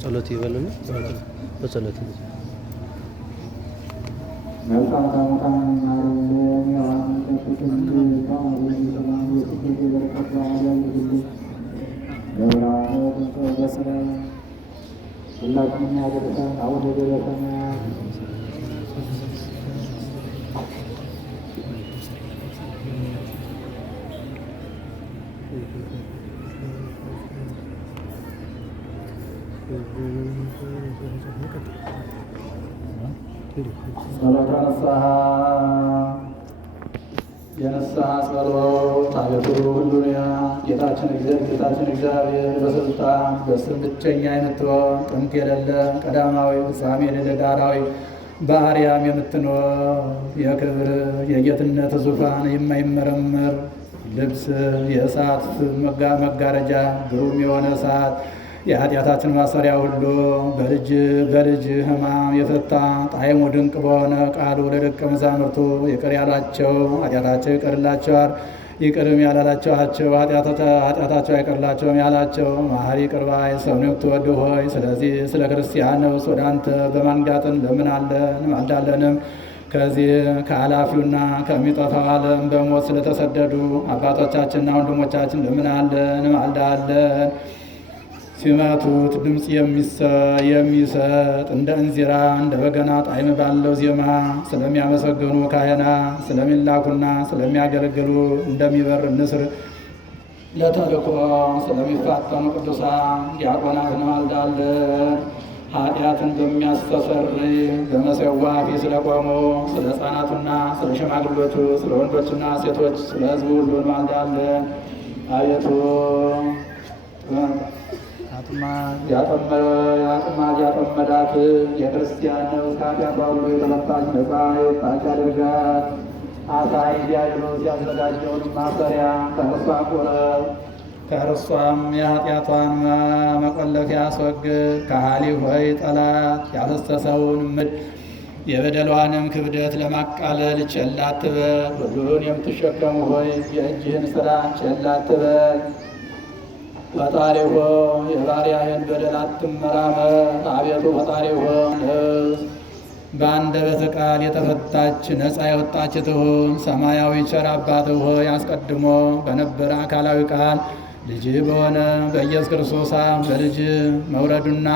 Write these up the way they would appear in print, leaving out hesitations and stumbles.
ጸሎት ይበልና በጸሎት ጸሎተ ንስሐ የንስሐ ጸሎት። አቤቱ ሁሉን ጌታችን እግዚአብሔር በስልጣን በስም ብቸኛ የምትሆን ጥንት የሌለ ቀዳማዊ ፍጻሜ የሌለ ዳራዊ በአርያም የምትኖር የክብር የጌትነት ዙፋን የማይመረመር ልብስ የእሳት መጋረጃ ግሩም የሆነ እሳት የኃጢአታችን ማሰሪያ ሁሉ በልጅ ሕማም የፈታ ጣዕሙ ድንቅ በሆነ ቃሉ ለደቀ መዛሙርቱ ይቅር ያላቸው ኃጢአታቸው ይቀርላቸዋል፣ ይቅርም ያላላቸዋቸው ኃጢአታቸው አይቀርላቸውም ያላቸው መሐሪ ይቅር ባይ ሰውን የምትወድ ሆይ ስለዚህ ስለ ክርስቲያን ነፍስ ወደ አንተ በማንጋጥን ለምናለን እንማልዳለንም። ከዚህ ከኃላፊውና ከሚጠፋው ዓለም በሞት ስለተሰደዱ አባቶቻችንና ወንድሞቻችን ለምናለን እንማልዳለን። ሲመቱት ድምፅ የሚሰጥ እንደ እንዚራ እንደ በገና ጣዕም ባለው ዜማ ስለሚያመሰግኑ ካህናት ስለሚላኩና ስለሚያገለግሉ እንደሚበር ንስር ለተልእኮ ስለሚፋጠኑ ቅዱሳን ዲያቆናት እንማልዳለን። ኃጢአትን በሚያስተሰርይ በመሠዋ ፊት ስለቆሙ ስለ ሕፃናቱና ስለ ሽማግሎቹ ስለ ወንዶችና ሴቶች ስለ ሕዝቡ ሁሉ እንማልዳለን። አቤቱ ያጠመዳት የክርስቲያን ነፍስ ከኃጢአቷ ሁሉ የተፈታች ነፃ የወጣች ያድርጋት። አሳይ ዲያብሎስ ያዘጋጀውን ማሰሪያ ከእርሷ ቁረጥ፣ ከእርሷም የኃጢአቷን መቆለፊያ አስወግድ። ከሃሊ ሆይ ጠላት ያፈሰሰውን ምድ የበደሏንም ክብደት ለማቃለል ቸል አትበል። ሁሉን የምትሸከሙ ሆይ የእጅህን ሥራ ቸል አትበል። ፈጣሪ ሆይ የባሪያህን በደል አትመራመር። አቤቱ ፈጣሪ ሆይ ነፍስ በአንደበተ ቃል የተፈታች ነፃ የወጣች ትሁን። ሰማያዊ ቸር አባትህ ሆይ አስቀድሞ በነበረ አካላዊ ቃል ልጅ በሆነ በኢየሱስ ክርስቶስ በልጅ መውረዱና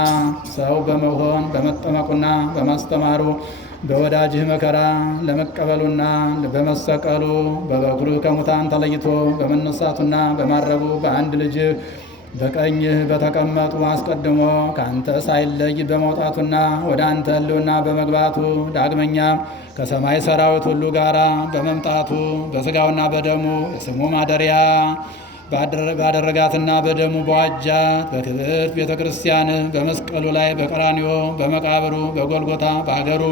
ሰው በመሆን በመጠመቁና በማስተማሩ በወዳጅህ መከራ ለመቀበሉና በመሰቀሉ በበኩርህ ከሙታን ተለይቶ በመነሳቱና በማረጉ በአንድ ልጅህ በቀኝህ በተቀመጡ አስቀድሞ ከአንተ ሳይለይ በመውጣቱና ወደ አንተ ሕልውና በመግባቱ ዳግመኛ ከሰማይ ሰራዊት ሁሉ ጋራ በመምጣቱ በሥጋውና በደሙ የስሙ ማደሪያ ባደረጋትና በደሙ በዋጃት በክብርት ቤተ ክርስቲያን በመስቀሉ ላይ በቀራንዮ በመቃብሩ በጎልጎታ በአገሩ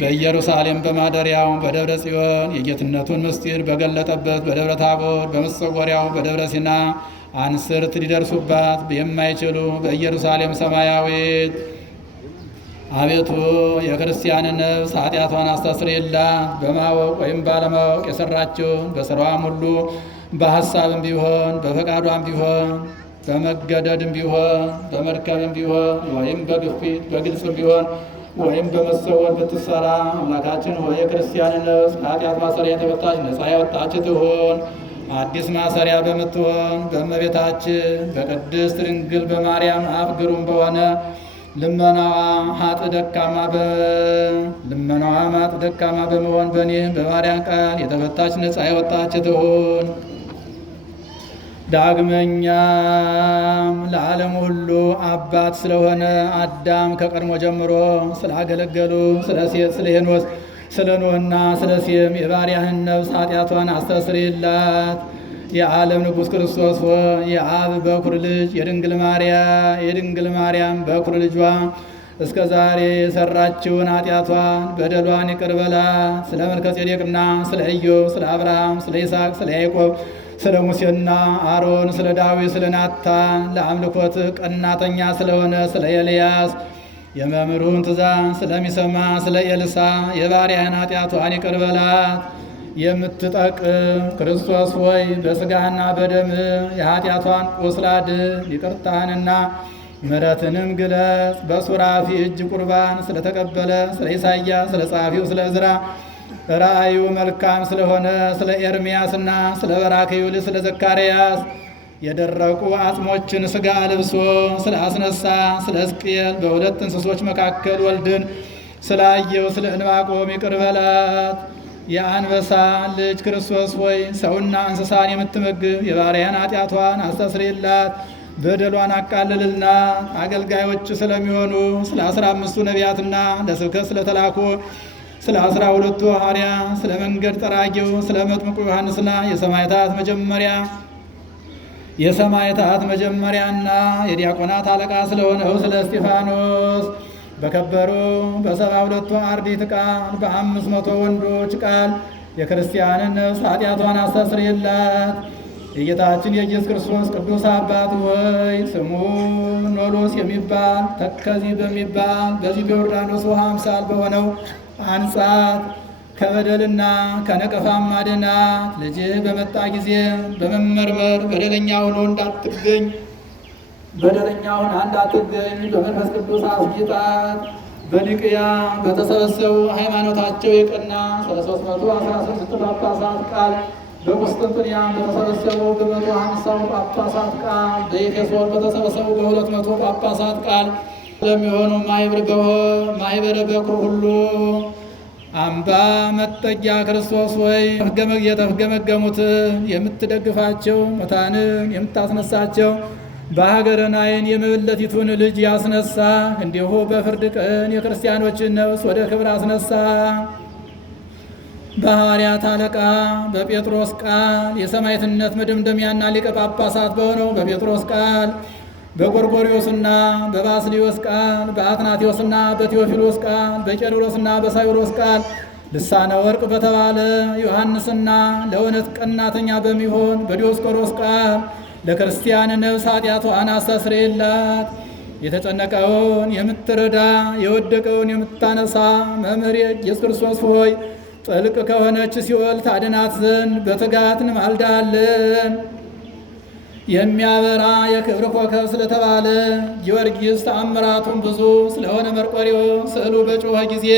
በኢየሩሳሌም በማደሪያው በደብረ ጽዮን የጌትነቱን ምስጢር በገለጠበት በደብረ ታቦር በመሰወሪያው በደብረ ሲና አንስርት ሊደርሱባት የማይችሉ በኢየሩሳሌም ሰማያዊት አቤቱ የክርስቲያንን ነፍስ ኃጢአቷን አስተስርይላት። በማወቅ ወይም ባለማወቅ የሰራችውን በስራዋም ሁሉ በሐሳብም ቢሆን በፈቃዷም ቢሆን በመገደድም ቢሆን በመርከብም ቢሆን ወይም በግፊት በግልጽም ቢሆን ወይም በመሰወር ብትሰራ አምላካችን ሆይ የክርስቲያንን ነፍስ ከኃጢአት ማሰሪያ የተፈታች ነፃ ያወጣች ትሆን። አዲስ ማሰሪያ በምትሆን በእመቤታችን በቅድስት ድንግል በማርያም አፍ ግሩም በሆነ ልመናዋ ሀጥ ደካማ በመሆን በእኔ በማርያም ቃል የተፈታች ነፃ ያወጣች ትሆን። ዳግመኛም ለዓለም ሁሉ አባት ስለሆነ አዳም ከቀድሞ ጀምሮ ስላገለገሉ ስለ ሴት ስለ ሄኖስ ስለ ኖህና ስለ ሴም የባሪያህን ነፍስ ኃጢአቷን አስተስርይላት። የዓለም ንጉሥ ክርስቶስ ሆይ የአብ በኩር ልጅ የድንግል ማርያም በኩር ልጇ እስከ ዛሬ የሰራችውን ኃጢአቷን በደሏን ይቅር በላት። ስለ መልከጼዴቅና ስለ ኢዮብ ስለ አብርሃም ስለ ይስሐቅ ስለ ያዕቆብ ስለ ሙሴና አሮን ስለ ዳዊት ስለ ናታን ለአምልኮት ቀናተኛ ስለሆነ ስለ ኤልያስ የመምህሩን ትእዛዝ ስለሚሰማ ስለ ኤልሳ የባሪያህን ኃጢአቷን ይቅር በላት። የምትጠቅም ክርስቶስ ሆይ በሥጋህና በደምህ የኃጢአቷን ቁስል አድን፣ ይቅርታህንና ምሕረትንም ግለጽ። በሱራፊ እጅ ቁርባን ስለተቀበለ ስለ ኢሳይያስ ስለ ጸሐፊው ስለ ዕዝራ ራእዩ መልካም ስለሆነ ስለ ኤርምያስና ስለ በራክዩ ልጅ ስለ ዘካርያስ የደረቁ አጽሞችን ሥጋ ልብሶ ስለ አስነሳ ስለ ሕዝቅኤል በሁለት እንስሶች መካከል ወልድን ስላየው ስለ ዕንባቆም ይቅር በላት። የአንበሳ ልጅ ክርስቶስ ሆይ ሰውና እንስሳን የምትመግብ የባሪያን ኃጢአቷን አስተስርይላት፣ በደሏን አቃልልላት። አገልጋዮች ስለሚሆኑ ስለ 15ቱ ነቢያትና ለስብከት ስለተላኩ ስለ 12ቱ ሐዋርያት ስለ መንገድ ጠራጊው ስለ መጥምቁ ዮሐንስና የሰማዕታት መጀመሪያና የዲያቆናት አለቃ ስለሆነው ስለ እስጢፋኖስ በከበሩ በ72ቱ አርድእት ቃል በ500 ወንዶች ቃል የክርስቲያንን ነፍስ ኃጢአቷን አስተስርይላት። የጌታችን የኢየሱስ ክርስቶስ ቅዱስ አባት ሆይ ስሙ ኖሎስ የሚባል ተከዚ በሚባል በዚህ በዮርዳኖስ ውሃ አምሳል በሆነው አንጻት ከበደልና ከነቀፋም አድናት። ልጅህ በመጣ ጊዜ በመመርመር በደለኛ ሆኖ እንዳትገኝ በመንፈስ ቅዱስ አስጊጣት። በኒቅያ በተሰበሰቡ ሃይማኖታቸው የቀና 316 ጳጳሳት ቃል በቁስጥንጥንያ በተሰበሰቡ በ150 ጳጳሳት ቃል በኤፌሶን በተሰበሰቡ በ200 ጳጳሳት ቃል ለሚሆኑ ማኅበረ በኩር ሁሉ አምባ መጠጊያ ክርስቶስ ወይ የተፍገመገሙትን የምትደግፋቸው ሙታንን የምታስነሳቸው በሀገረ ናይን የመበለቲቱን ልጅ ያስነሳ እንዲሁ በፍርድ ቀን የክርስቲያኖችን ነፍስ ወደ ክብር አስነሳ። በሐዋርያት አለቃ በጴጥሮስ ቃል የሰማዕትነት መደምደሚያና ሊቀ ጳጳሳት በሆነው በጴጥሮስ ቃል በጎርጎርዮስና በባስልዮስ ቃል በአትናቴዎስና በቴዎፊሎስ ቃል በቄርሎስና በሳዊሮስ ቃል ልሳነ ወርቅ በተባለ ዮሐንስና ለእውነት ቀናተኛ በሚሆን በዲዮስቆሮስ ቃል ለክርስቲያን ነፍስ ኃጢአቷን አስተስርይላት። የተጨነቀውን የምትረዳ የወደቀውን የምታነሳ መምህር ኢየሱስ ክርስቶስ ሆይ ጥልቅ ከሆነች ሲኦል ታድናት ዘንድ በትጋት እንማልዳለን። የሚያበራ የክብር ኮከብ ስለተባለ ጊዮርጊስ ተአምራቱን ብዙ ስለሆነ መርቆሬዎስ ስዕሉ በጮኸ ጊዜ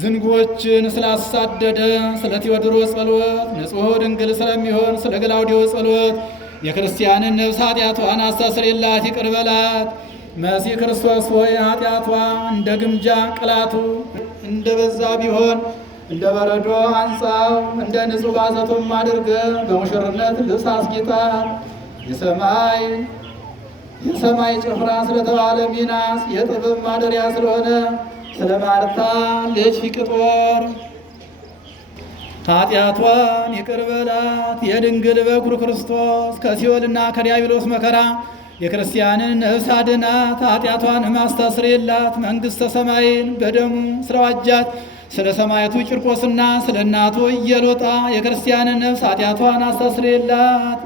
ዝንጎችን ስላሳደደ ስለ ቴዎድሮስ ጸሎት ንጹሕ ድንግል ስለሚሆን ስለ ገላውዴዎስ ጸሎት የክርስቲያንን ነፍስ ኃጢአቷን አስተስርይላት ይቅር በላት። መሲሕ ክርስቶስ ሆይ ኃጢአቷ እንደ ግምጃ ቅላቱ እንደ በዛ ቢሆን እንደ በረዶ አንጻው፣ እንደ ንጹሕ ባዘቶም አድርገ በሙሽርነት ልብስ አስጌጣ። የሰማይ ጭፍራ ስለተባለ ሚናስ የጥበብ ማደሪያ ስለሆነ ስለ ማርታ ልጅ ፊቅጦር ኃጢአቷን ይቅር በላት። የድንግል በኩር ክርስቶስ ከሲኦልና ከዲያብሎስ መከራ የክርስቲያንን ነፍስ አድናት። ኃጢአቷንም አስተስርይላት። መንግሥተ ሰማይን በደሙ ስለዋጃት ስለ ሰማዕቱ ቂርቆስና ስለ እናቱ ኢየሉጣ የክርስቲያንን ነፍስ ኃጢአቷን አስተስርይላት።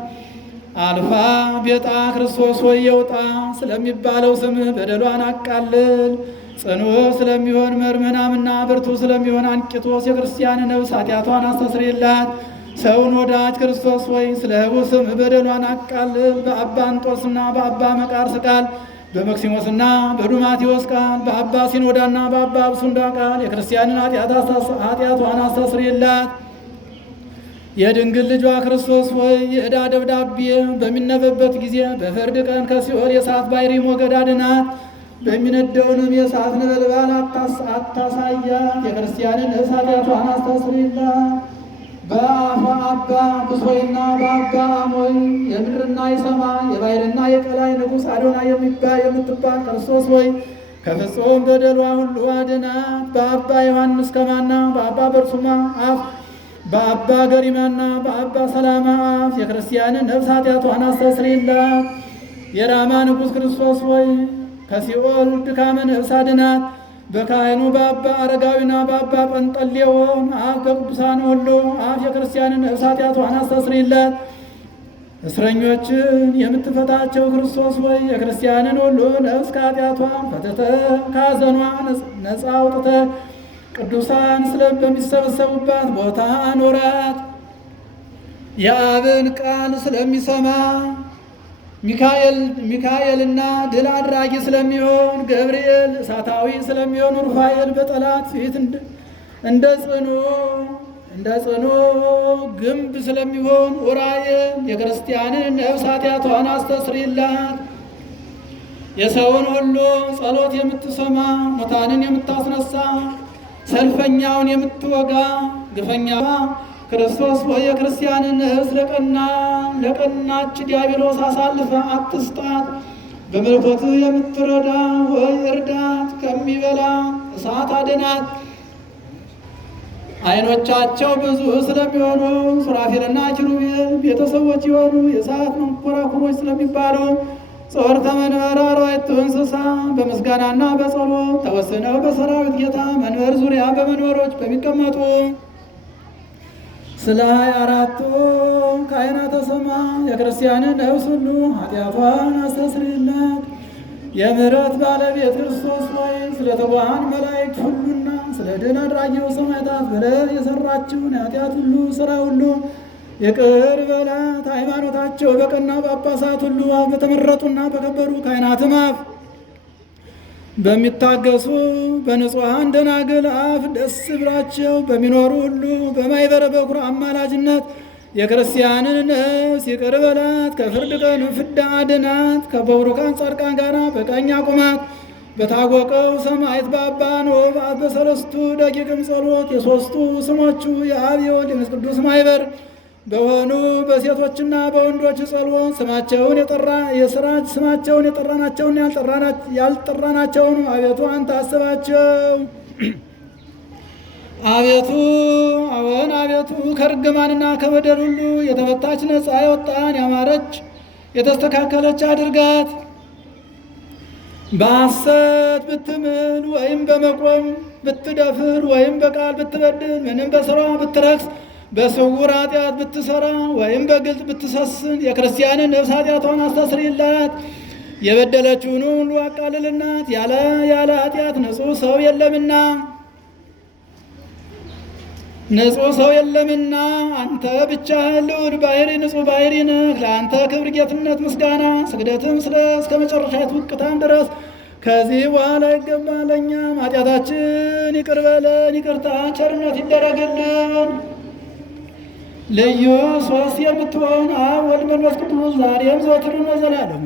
አልፋ ቤጣ ክርስቶስ ሆይ የውጣ ስለሚባለው ስምህ በደሏን አቃልል። ጽኑ ስለሚሆን መርምናምና ብርቱ ስለሚሆን አንቂቶስ የክርስቲያን ነፍስ ኃጢአቷን አስተስርይላት። ሰውን ወዳጅ ክርስቶስ ሆይ ስለ ሕቡዕ ስምህ በደሏን አቃልል። በአባ እንጦስና በአባ መቃርስ ቃል፣ በመክሲሞስና በዱማቴዎስ ቃል፣ በአባ ሲኖዳና በአባ ብሱንዳ ቃል የክርስቲያንን ኃጢአቷን አስተስርይላት። የድንግል ልጇ ክርስቶስ ሆይ የዕዳ ደብዳቤ በሚነበበት ጊዜ በፍርድ ቀን ከሲኦል የእሳት ባሕሪ ሞገድ አድናት። በሚነደውንም የእሳት ነበልባል አታሳያት። የክርስቲያንን ነፍስ ኃጢአቷን አስተስርይላት። በአፈ አባ ብሶይና በአባ አሞይ የምድርና የሰማይ የባሕርና የቀላይ ንጉሥ አዶናይ የምትባል ክርስቶስ ሆይ ከፍጹም በደሏ ሁሉ አድናት። በአባ ዮሐንስ ከማና በአባ በርሱማ አፍ በአባ ገሪማና በአባ ሰላማ አፍ የክርስቲያንን ነፍስ ኃጢአቷን አስተስርይላት። የራማ ንጉሥ ክርስቶስ ሆይ ከሲኦል ድካመ ነፍስ አድናት። በካህኑ በአባ አረጋዊና በአባ ጰንጠሌዎን አፍ በቅዱሳን ሁሉ አፍ የክርስቲያንን ነፍስ ኃጢአቷን አስተስርይላት። እስረኞችን የምትፈታቸው ክርስቶስ ሆይ የክርስቲያንን ሁሉ ነፍስ ከኃጢአቷ ፈትተህ ከሐዘኗ ነፃ አውጥተህ ቅዱሳን በሚሰበሰቡባት ቦታ አኖራት። የአብን ቃል ስለሚሰማ ሚካኤልና ድል አድራጊ ስለሚሆን ገብርኤል እሳታዊ ስለሚሆን ሩፋኤል በጠላት ፊት እንደ ጽኑ ግንብ ስለሚሆን ኡራኤል የክርስቲያንን ነፍስ ኃጢአቷን አስተስርይላት። የሰውን ሁሉ ጸሎት የምትሰማ ሙታንን የምታስነሳ ሰልፈኛውን የምትወጋ ግፈኛዋ ክርስቶስ ሆይ የክርስቲያንን ነፍስ ለቀናች ዲያብሎስ አሳልፈ አትስጣት። በመለኮት የምትረዳ ሆይ እርዳት። ከሚበላ እሳት አድናት። ዓይኖቻቸው ብዙ ስለሚሆኑ ሱራፌልና ኪሩቤል ቤተሰቦች የሆኑ የእሳት መንኮራኩሮች ስለሚባሉ ጾርተ መንበር አርባዕቱ እንስሳ በምስጋናና በጸሎት ተወስነው በሰራዊት ጌታ መንበር ዙሪያ በመንበሮች በሚቀመጡ ስለ 24ቱ ካህናተ ሰማይ የክርስቲያንን ነፍስ ሁሉ ኃጢአቷን አስተስርይላት። የምሕረት ባለቤት ክርስቶስ ሆይ ስለ ትጉሃን መላእክት ሁሉና ስለ ድል አድራጊው ሰማዕታት ብለህ የሠራችውን የኃጢአት ሁሉ ሥራ ሁሉ ይቅር በላት። ሃይማኖታቸው በቀና ጳጳሳት ሁሉ በተመረጡና በከበሩ ካህናትም አፍ በሚታገሱ በንጹሐን ደናግል አፍ ደስ ብሏቸው በሚኖሩ ሁሉ በማኅበረ በኵር አማላጅነት የክርስቲያንን ነፍስ ይቅር በላት። ከፍርድ ቀን ፍዳ አድናት። ከበቡሩካን ጻድቃን ጋር በቀኝ አቁማት። በታወቀው ሰማዕት በአባ ኖብ በሰለስቱ ደቂቅም ጸሎት የሦስቱ ስሞቹ የአብ የወልድ የመንፈስ ቅዱስ ማኅበር በሆኑ በሴቶችና በወንዶች ጸሎት ስማቸውን የጠራናቸውን ያልጠራናቸውን አቤቱ አንተ አስባቸው። አቤቱ ከርግማንና ከበደል ሁሉ የተፈታች ነፃ የወጣን ያማረች የተስተካከለች አድርጋት። በሐሰት ብትምል ወይም በመቆም ብትደፍር ወይም በቃል ብትበድል ምንም በሥራ ብትረክስ በስውር ኃጢአት ብትሰራ ወይም በግልጥ ብትሰስን የክርስቲያንን ነፍስ ኃጢአቷን አስተስርይላት። የበደለችውን ሁሉ አቃልልናት። ያለ ኃጢአት ንጹሕ ሰው የለምና አንተ ብቻህን ልዑል ባሕሪ ንጹሕ ባሕሪ ነህ። ለአንተ ክብር፣ ጌትነት፣ ምስጋና ስግደትም እስከ መጨረሻቱ ውቅታም ድረስ ከዚህ በኋላ ይገባል። ለእኛም ኃጢአታችን ይቅር በለን፣ ይቅርታ ቸርነት ይደረግልን። ልዩ ሦስት የምትሆን አብ ወልድ መንፈስ ቅዱስ ዛሬም ዘወትርም ለዘላለሙ